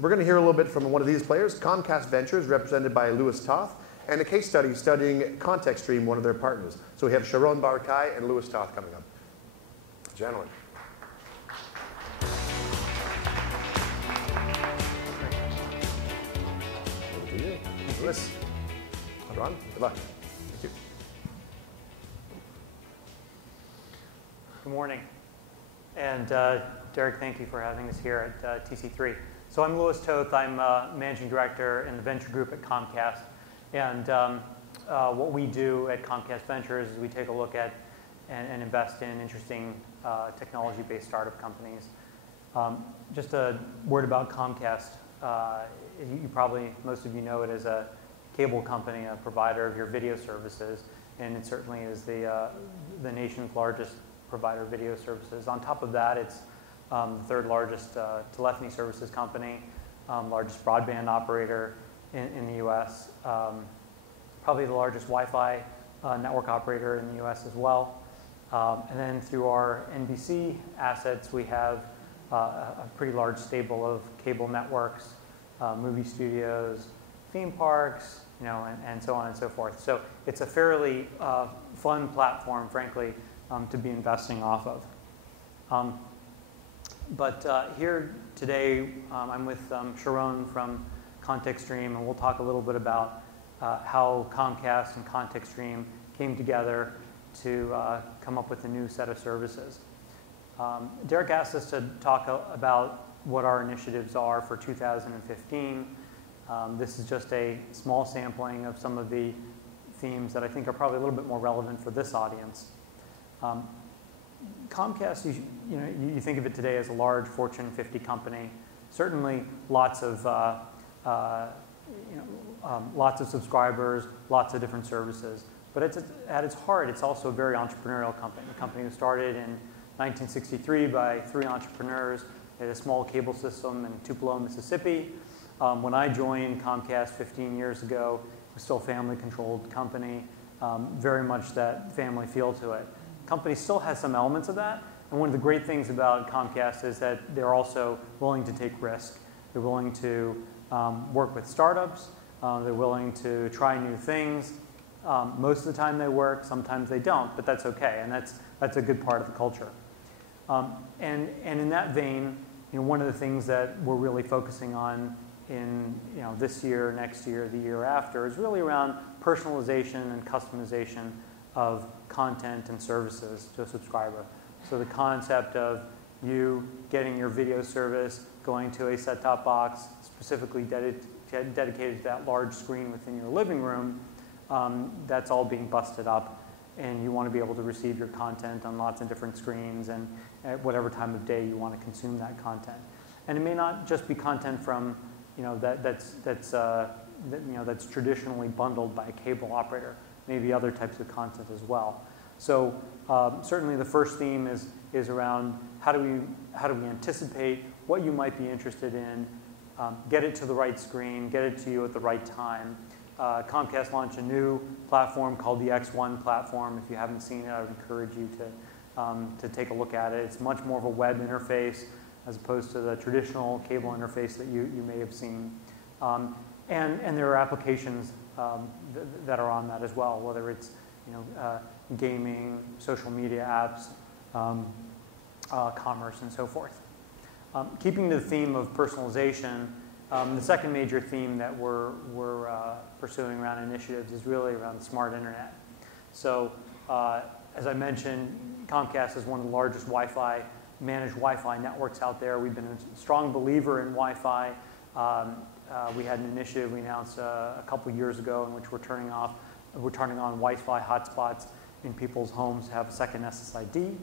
We're going to hear a little bit from one of these players, Comcast Ventures, represented by Louis Toth, and a case study studying ConteXtream, one of their partners. So we have Sharon, Barkai, and Louis Toth coming up. Gentlemen. Over to you. Louis. Sharon, good luck. Thank you. Good morning. And Derek, thank you for having us here at TC3. So I'm Louis Toth. I'm Managing Director in the Venture Group at Comcast. And what we do at Comcast Ventures is we take a look at and invest in interesting technology-based startup companies. Just a word about Comcast. Most of you know it as a cable company, a provider of your video services, and it certainly is the nation's largest provider of video services. On top of that, it's the third largest telephony services company, largest broadband operator in the US, probably the largest Wi-Fi network operator in the US as well. And then through our NBC assets, we have a pretty large stable of cable networks, movie studios, theme parks, and so on and so forth. So it's a fairly fun platform, frankly, to be investing off of. But here today, I'm with Sharon from ConteXtream, and we'll talk a little bit about how Comcast and ConteXtream came together to come up with a new set of services. Derek asked us to talk about what our initiatives are for 2015. This is just a small sampling of some of the themes that I think are probably a little bit more relevant for this audience. Comcast, you think of it today as a large Fortune 50 company. Certainly, lots of subscribers, lots of different services. But at its heart, it's also a very entrepreneurial company. A company that started in 1963 by 3 entrepreneurs. They had a small cable system in Tupelo, Mississippi. When I joined Comcast 15 years ago, it was still a family-controlled company, very much that family feel to it. The company still has some elements of that, and one of the great things about Comcast is that they're also willing to take risk. They're willing to work with startups. They're willing to try new things. Most of the time they work, sometimes they don't, but that's okay, and that's a good part of the culture. And in that vein, one of the things that we're really focusing on in this year, next year, the year after, is really around personalization and customization of content and services to a subscriber. So the concept of you getting your video service, going to a set-top box specifically dedicated to that large screen within your living room, that's all being busted up, and you want to be able to receive your content on lots of different screens and at whatever time of day you want to consume that content. And it may not just be content from that's traditionally bundled by a cable operator. Maybe other types of content as well. So certainly the first theme is around how do we anticipate what you might be interested in, get it to the right screen, get it to you at the right time. Comcast launched a new platform called the X1 platform. If you haven't seen it, I would encourage you to take a look at it. It's much more of a web interface as opposed to the traditional cable interface that you may have seen. And there are applications that are on that as well, whether it's gaming, social media apps, commerce, and so forth. Keeping to the theme of personalization, the second major theme that we're pursuing around initiatives is really around the smart internet. So as I mentioned, Comcast is one of the largest managed Wi-Fi networks out there. We've been a strong believer in Wi-Fi. We had an initiative we announced a couple years ago in which we're turning on Wi-Fi hotspots in people's homes to have a second SSID,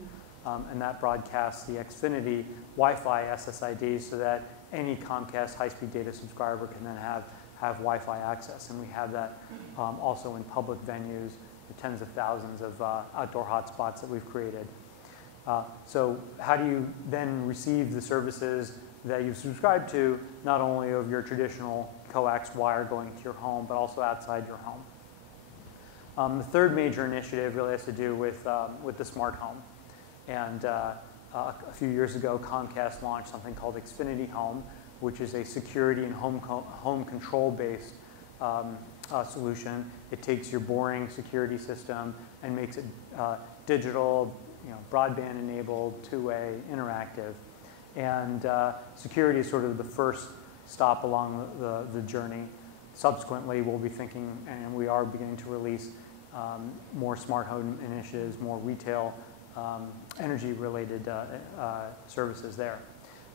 and that broadcasts the Xfinity Wi-Fi SSID so that any Comcast high-speed data subscriber can then have Wi-Fi access. And we have that also in public venues, the tens of thousands of outdoor hotspots that we've created. So how do you then receive the services that you've subscribed to, not only of your traditional coax wire going to your home, but also outside your home? The third major initiative really has to do with the smart home. And a few years ago, Comcast launched something called Xfinity Home, which is a security and home control-based solution. It takes your boring security system and makes it digital, broadband-enabled, two-way, interactive. And security is sort of the first stop along the journey. Subsequently, we'll be thinking, and we are beginning to release more smart home initiatives, more retail energy-related services there.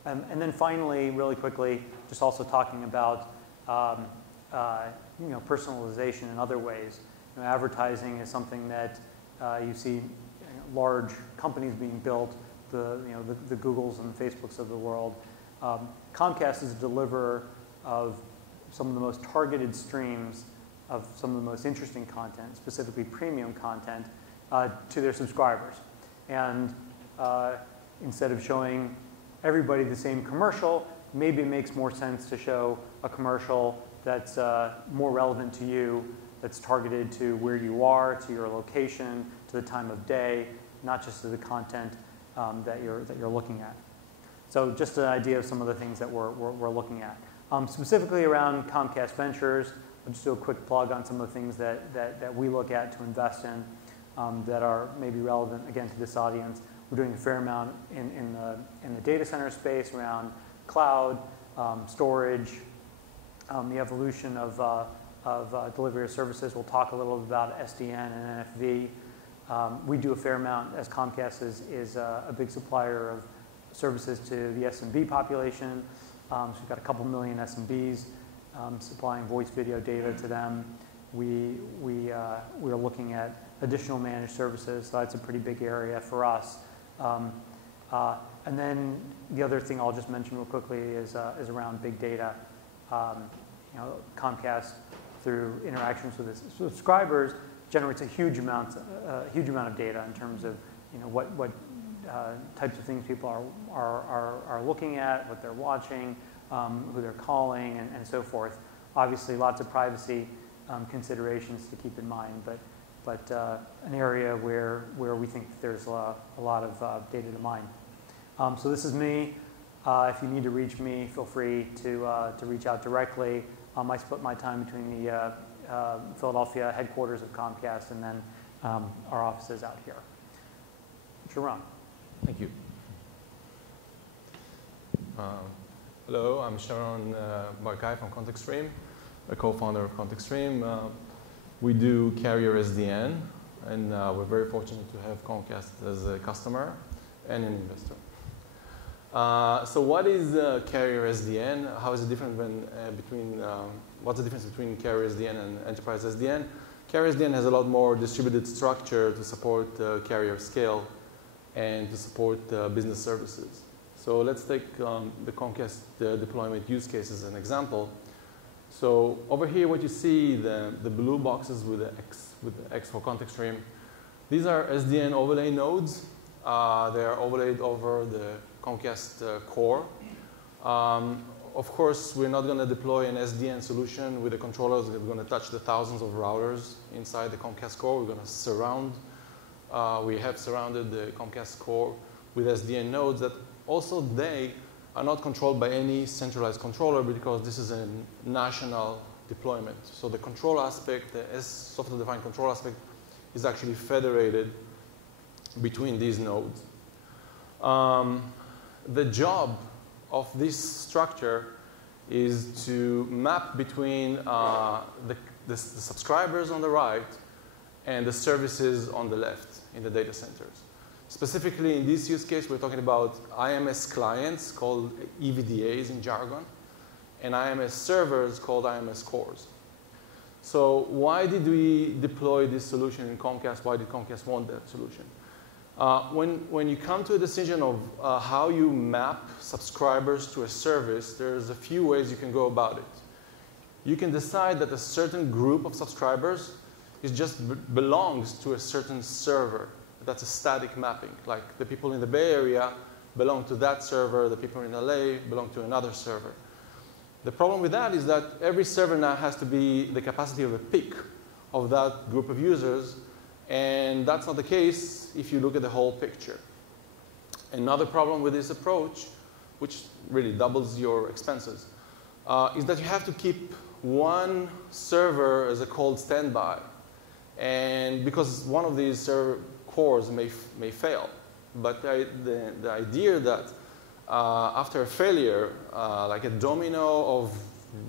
And then finally, really quickly, just also talking about personalization in other ways. Advertising is something that you see large companies being built, the Googles and the Facebooks of the world. Comcast is a deliverer of some of the most targeted streams of some of the most interesting content, specifically premium content, to their subscribers. And instead of showing everybody the same commercial, maybe it makes more sense to show a commercial that's more relevant to you, that's targeted to where you are, to your location, to the time of day, not just to the content that you're looking at. So just an idea of some of the things that we're looking at. Specifically around Comcast Ventures, I'll just do a quick plug on some of the things that we look at to invest in that are maybe relevant, again, to this audience. We're doing a fair amount in the data center space around cloud, storage, the evolution of delivery of services. We'll talk a little bit about SDN and NFV. We do a fair amount, as Comcast is a big supplier of services to the SMB population. So we've got a couple million SMBs supplying voice video data to them. We're looking at additional managed services, so that's a pretty big area for us. And then the other thing I'll just mention real quickly is around big data. Comcast, through interactions with its subscribers, generates a huge amount of data in terms of what types of things people are looking at, what they're watching, who they're calling, and so forth. Obviously, lots of privacy considerations to keep in mind, but an area where we think there's a lot of data to mine. So this is me. If you need to reach me, feel free to reach out directly. I split my time between the Philadelphia headquarters of Comcast and then our offices out here. Sharon. Thank you. Hello, I'm Sharon Barkai from ConteXtream, a co-founder of ConteXtream. We do carrier SDN, and we're very fortunate to have Comcast as a customer and an investor. So what is carrier SDN? How is it different what's the difference between carrier SDN and enterprise SDN? Carrier SDN has a lot more distributed structure to support carrier scale and to support business services. So let's take the Comcast deployment use case as an example. So over here, what you see, the blue boxes with the X for ConteXtream, these are SDN overlay nodes. They are overlaid over the Comcast core. Of course, we're not going to deploy an SDN solution with the controllers that are going to touch the thousands of routers inside the Comcast core. We're going to surround. We have surrounded the Comcast core with SDN nodes that also they are not controlled by any centralized controller because this is a national deployment. So the control aspect, the software-defined control aspect, is actually federated between these nodes. The job of this structure is to map between the subscribers on the right and the services on the left in the data centers. Specifically, in this use case, we're talking about IMS clients called EVDAs in jargon, and IMS servers called IMS cores. So why did we deploy this solution in Comcast? Why did Comcast want that solution? When you come to a decision of how you map subscribers to a service, there's a few ways you can go about it. You can decide that a certain group of subscribers belongs to a certain server. That's a static mapping. Like the people in the Bay Area belong to that server, the people in LA belong to another server. The problem with that is that every server now has to be the capacity of a peak of that group of users, and that's not the case if you look at the whole picture. Another problem with this approach which really doubles your expenses, is that you have to keep one server as a cold standby. And because one of these server cores may fail. But the idea that after a failure, like a domino of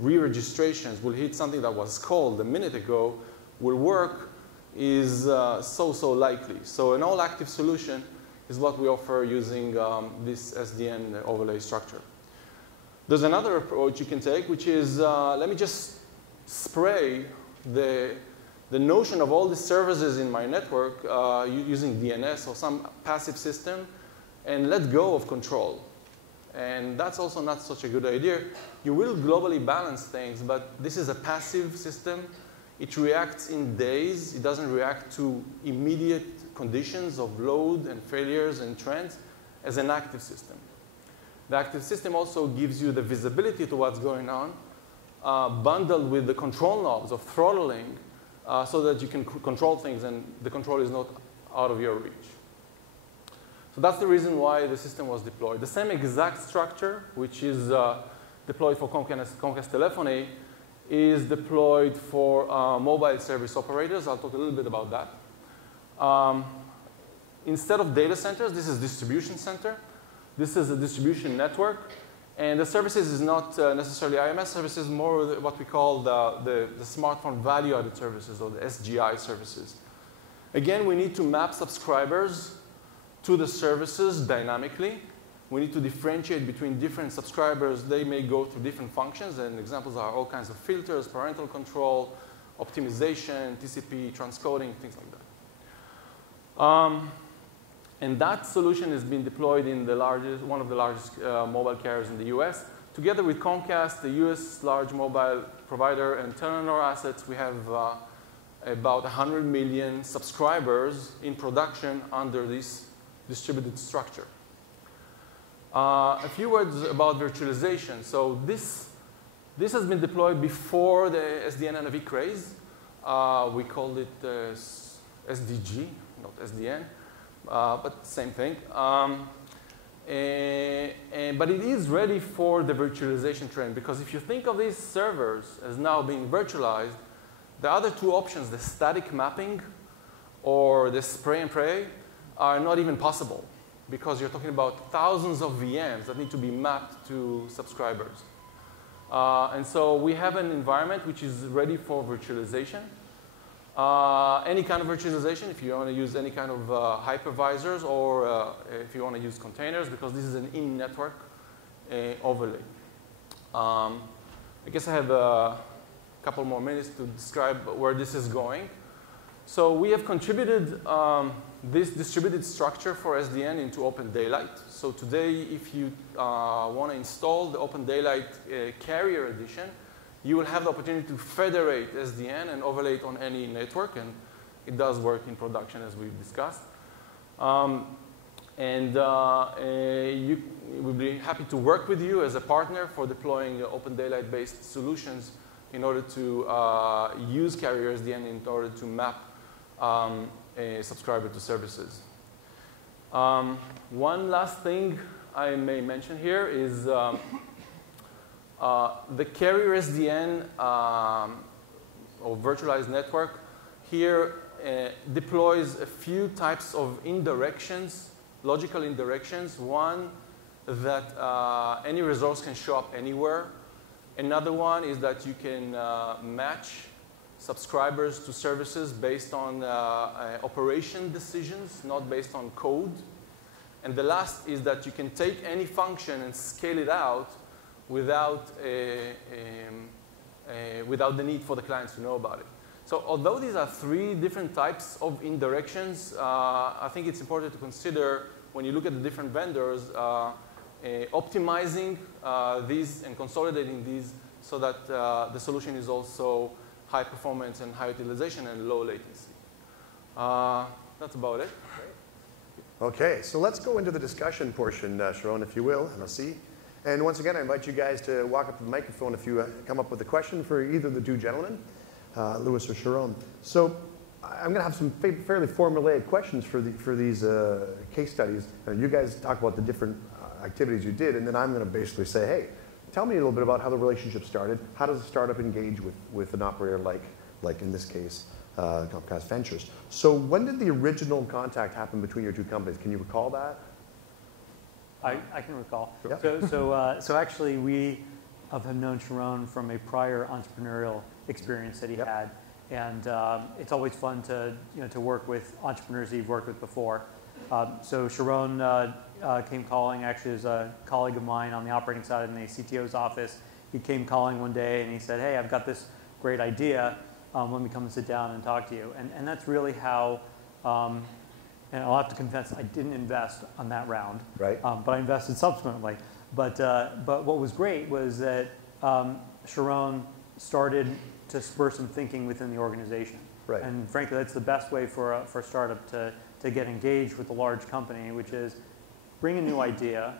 re-registrations will hit something that was called a minute ago will work is so likely. So an all-active solution is what we offer using this SDN overlay structure. There's another approach you can take, which is let me just spray the notion of all the services in my network using DNS or some passive system and let go of control. And that's also not such a good idea. You will globally balance things, but this is a passive system. It reacts in days. It doesn't react to immediate conditions of load and failures and trends as an active system. The active system also gives you the visibility to what's going on, bundled with the control knobs of throttling so that you can control things and the control is not out of your reach. So that's the reason why the system was deployed. The same exact structure, which is deployed for Comcast telephony, is deployed for mobile service operators. I'll talk a little bit about that. Instead of data centers, this is distribution center. This is a distribution network. And the services is not necessarily IMS services, more what we call the smartphone value-added services, or the SGI services. Again, we need to map subscribers to the services dynamically. We need to differentiate between different subscribers. They may go through different functions, and examples are all kinds of filters, parental control, optimization, TCP, transcoding, things like that. And that solution has been deployed in one of the largest mobile carriers in the US. Together with Comcast, the US large mobile provider, and Telenor assets, we have about 100 million subscribers in production under this distributed structure. A few words about virtualization. So this has been deployed before the SDN NAV craze. We called it SDG, not SDN, but same thing. But it is ready for the virtualization trend, because if you think of these servers as now being virtualized, the other two options, the static mapping or the spray and pray, are not even possible, because you're talking about thousands of VMs that need to be mapped to subscribers. And so we have an environment which is ready for virtualization. Any kind of virtualization, if you want to use any kind of hypervisors, or if you want to use containers, because this is an in-network overlay. I guess I have a couple more minutes to describe where this is going. So we have contributed this distributed structure for SDN into Open Daylight. So today, if you want to install the Open Daylight Carrier Edition, you will have the opportunity to federate SDN and overlay it on any network, and it does work in production, as we've discussed. We'll be happy to work with you as a partner for deploying Open Daylight-based solutions in order to use Carrier SDN in order to map a subscriber to services. One last thing I may mention here is the Carrier SDN or virtualized network here deploys a few types of indirections, logical indirections. One, that any resource can show up anywhere. Another one is that you can match subscribers to services based on operation decisions, not based on code. And the last is that you can take any function and scale it out without the need for the clients to know about it. So although these are three different types of indirections, I think it's important to consider, when you look at the different vendors, optimizing these and consolidating these so that the solution is also high performance and high utilization and low latency. That's about it. Okay, so let's go into the discussion portion, Sharon, if you will, and I'll see. And once again, I invite you guys to walk up to the microphone if you come up with a question for either of the two gentlemen, Louis or Sharon. So I'm going to have some fairly formulaic questions for these case studies. And you guys talk about the different activities you did, and then I'm going to basically say, hey, tell me a little bit about how the relationship started. How does a startup engage with an operator like in this case, Comcast Ventures? So when did the original contact happen between your two companies? Can you recall that? I can recall. Yeah. So actually, we have known Sharon from a prior entrepreneurial experience that he Yep. had, and it's always fun to to work with entrepreneurs that you've worked with before. So Sharon came calling, actually as a colleague of mine on the operating side in the CTO's office. He came calling one day and he said, hey, I've got this great idea. Let me come and sit down and talk to you. And that's really how, and I'll have to confess, I didn't invest on that round, Right. but I invested subsequently. But what was great was that Sharon started to spur some thinking within the organization. Right. And frankly, that's the best way for a startup to get engaged with a large company, which is bring a new idea,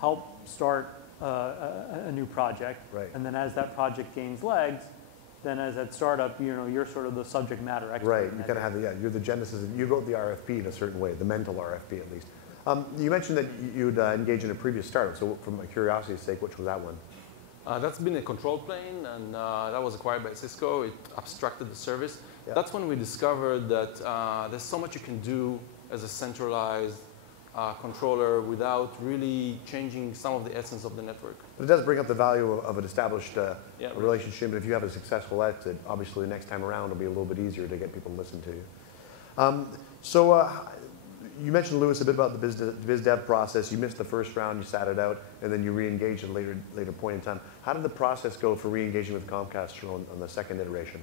help start a new project, Right. and then as that project gains legs, then as that startup, you're sort of the subject matter expert. Right, you kind of have you're the genesis. You wrote the RFP in a certain way, the mental RFP at least. You mentioned that you'd engaged in a previous startup. So, from a curiosity's sake, which was that one? That's been a control plane, and that was acquired by Cisco. It abstracted the service. Yeah. That's when we discovered that there's so much you can do as a centralized controller without really changing some of the essence of the network. But it does bring up the value of an established Yeah. relationship. And if you have a successful exit, obviously next time around it'll be a little bit easier to get people to listen to you. You mentioned, Louis, a bit about the biz dev process. You missed the first round, you sat it out, and then you re-engaged at a later point in time. How did the process go for re-engaging with Comcast on the second iteration?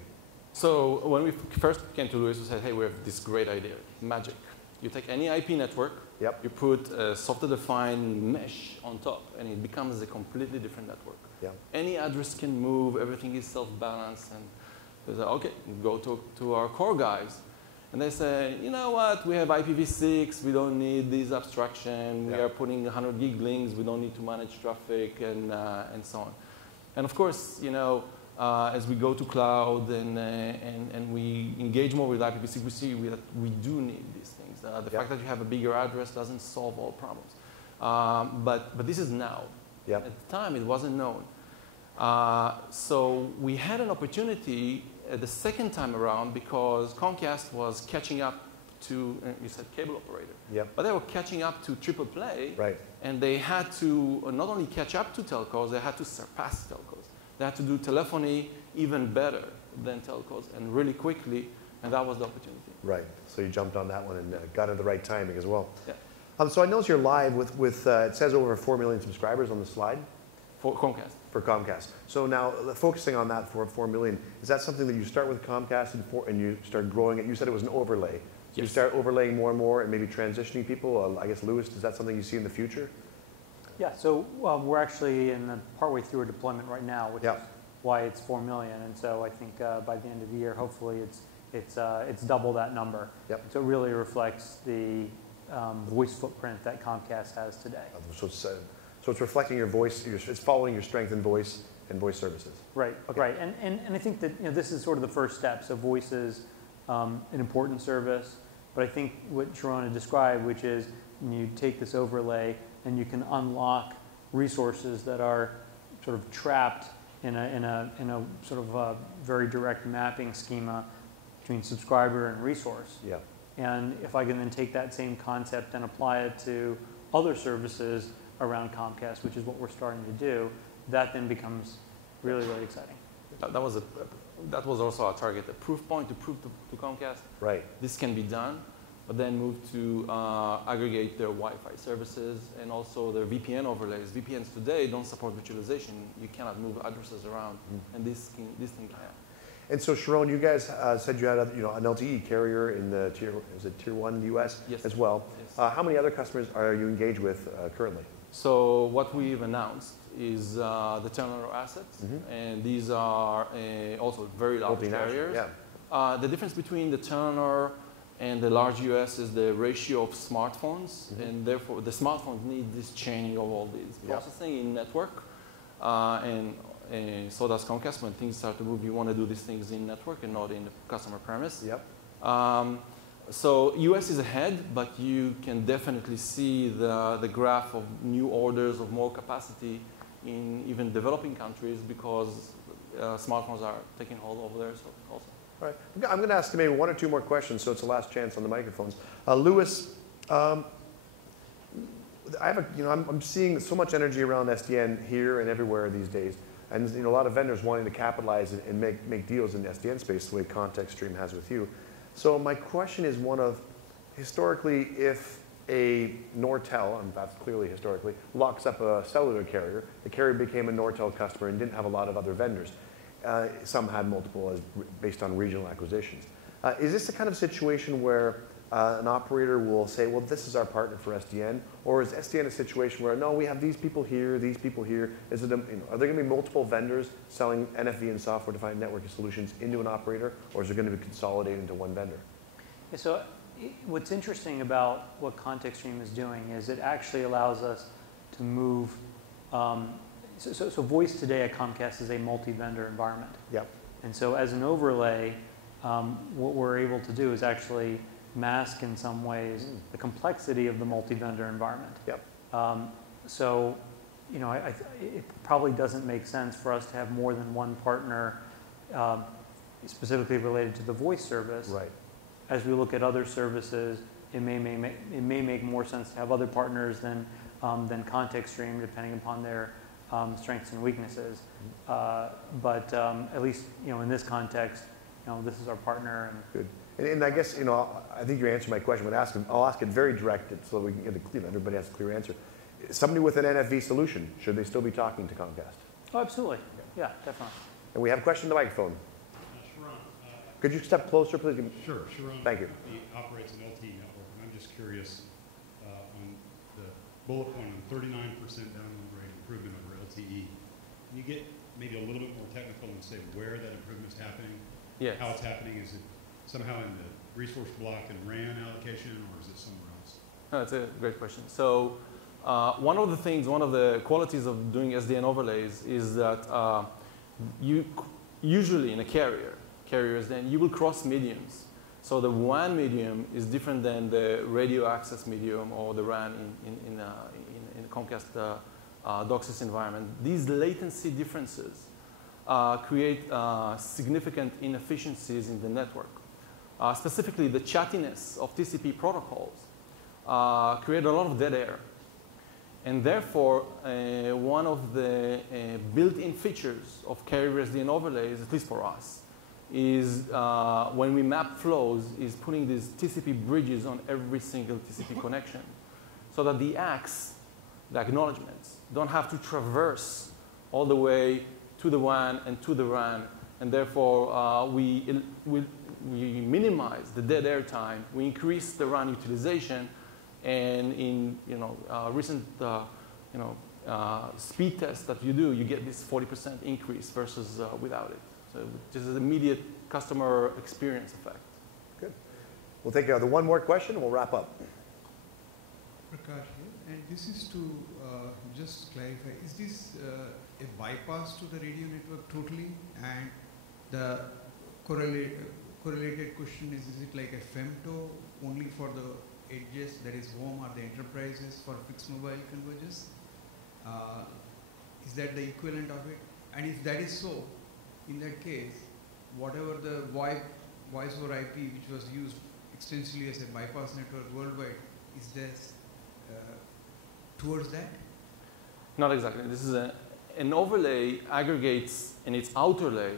So when we first came to Louis, we said, hey, we have this great idea, magic. You take any IP network, Yep. you put a software-defined mesh on top, and it becomes a completely different network. Yeah. Any address can move, everything is self-balanced, and we said, okay, go to our core guys. And they say, you know what, we have IPv6, we don't need this abstraction, we Yeah. are putting 100 gig links, we don't need to manage traffic, and so on. And of course, as we go to cloud and we engage more with IPv6, we see that we do need these things. The fact that you have a bigger address doesn't solve all problems. But this is now. Yep. At the time, it wasn't known. So we had an opportunity the second time around because Comcast was catching up to, you said cable operator. Yep. But they were catching up to triple play. Right. And they had to not only catch up to telcos, they had to surpass telcos. They had to do telephony even better than telcos and really quickly, and that was the opportunity. Right. So you jumped on that one and got at the right timing as well. Yeah. So I notice you're live with it says over 4 million subscribers on the slide. For Comcast. For Comcast. So now, focusing on that for 4 million, is that something that you start with Comcast and you start growing it? You said it was an overlay. So you Yes. start overlaying more and more and maybe transitioning people. I guess, Louis, is that something you see in the future? Yeah, so we're actually in the partway through a deployment right now, which Yeah. is why it's 4 million. And so I think by the end of the year, hopefully it's double that number. Yep. So it really reflects the voice footprint that Comcast has today. So it's reflecting your voice. It's following your strength in voice and voice services. Right, Okay. right. And I think that this is sort of the first step. So voice is an important service. But I think what Sharon had described, which is you take this overlay and you can unlock resources that are sort of trapped in a sort of a very direct mapping schema between subscriber and resource. Yeah. And if I can then take that same concept and apply it to other services around Comcast, which is what we're starting to do, that then becomes really, really exciting. That was also our target, a proof point to prove to Comcast. Right. This can be done, but then move to aggregate their Wi-Fi services and also their VPN overlays. VPNs today don't support virtualization. You cannot move addresses around, and this thing can happen. And so, Sharon, you guys said you had an LTE carrier in the tier 1 in the US Yes. as well. Yes. How many other customers are you engaged with currently? So what we've announced is the terminal assets, and these are also very large Multinational, carriers. yeah. The difference between the Turner and the large US is the ratio of smartphones, and therefore the smartphones need this chaining of all these Yeah. processing in network, and so does Comcast. When things start to move, you want to do these things in network and not in the customer premise. Yep. So US is ahead, but you can definitely see the graph of new orders of more capacity in even developing countries because smartphones are taking hold over there also. All right. I'm going to ask maybe one or two more questions, so it's the last chance on the microphones. Louis, I have I'm seeing so much energy around SDN here and everywhere these days, and a lot of vendors wanting to capitalize and make deals in the SDN space the way ConteXtream has with you. So my question is one of, historically, if a Nortel, and that's clearly historically, locks up a cellular carrier, the carrier became a Nortel customer and didn't have a lot of other vendors. Some had multiple based on regional acquisitions. Is this the kind of situation where an operator will say, well, this is our partner for SDN, or is SDN a situation where, no, we have these people here? Is it, are there going to be multiple vendors selling NFV and software-defined networking solutions into an operator, or is it going to be consolidated into one vendor? Yeah, so what's interesting about what ConteXtream is doing is it actually allows us to move. So voice today at Comcast is a multi-vendor environment. Yep. And so as an overlay, what we're able to do is actually mask in some ways the complexity of the multi-vendor environment. Yep. So, it probably doesn't make sense for us to have more than one partner specifically related to the voice service. Right. As we look at other services, it may make more sense to have other partners than ConteXtream, depending upon their strengths and weaknesses. But at least in this context, this is our partner. And good. And I guess I think you answered my question. But I'll ask it very directed so we can get everybody has a clear answer. Somebody with an NFV solution, should they still be talking to Comcast? Oh, absolutely. Yeah, definitely. And we have a question on the microphone. Sharon, could you step closer, please? sure. Sharon, thank you. Operates an LTE network, and I'm just curious on the bullet point on 39% download rate improvement over LTE. Can you get maybe a little bit more technical and say where that improvement is happening? Yes. How it's happening? Is it somehow in the resource block and RAN allocation, or is it somewhere else? No, that's a great question. So one of the qualities of doing SDN overlays is that you usually in a carriers, then you will cross mediums. So the WAN medium is different than the radio access medium or the RAN in Comcast DOCSIS environment. These latency differences create significant inefficiencies in the network. Specifically, the chattiness of TCP protocols create a lot of dead air. And therefore, one of the built-in features of carrier SDN overlays, at least for us, is when we map flows, is putting these TCP bridges on every single TCP connection so that the ACKs, the acknowledgements, don't have to traverse all the way to the WAN and to the RAN. And therefore, we minimize the dead air time. We increase the RAN utilization. And in recent speed tests that you do, you get this 40% increase versus without it. So this is immediate customer experience effect. Good. We'll take the one more question and we'll wrap up. Prakash here, and this is to just clarify, is this a bypass to the radio network totally? And the correlated question is it like a femto only for the edges, that is home or the enterprises for fixed mobile convergence? Is that the equivalent of it? And if that is so, in that case, whatever the voice over IP which was used extensively as a bypass network worldwide, is this towards that? Not exactly. This is an overlay aggregates in its outer lay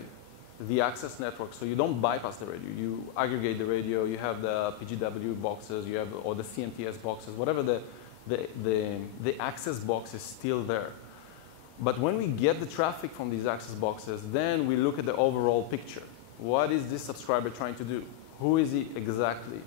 the access network. So you don't bypass the radio. You aggregate the radio. You have the PGW boxes. You have or the CMTS boxes. Whatever the access box is still there. But when we get the traffic from these access boxes, then we look at the overall picture. What is this subscriber trying to do? Who is he exactly?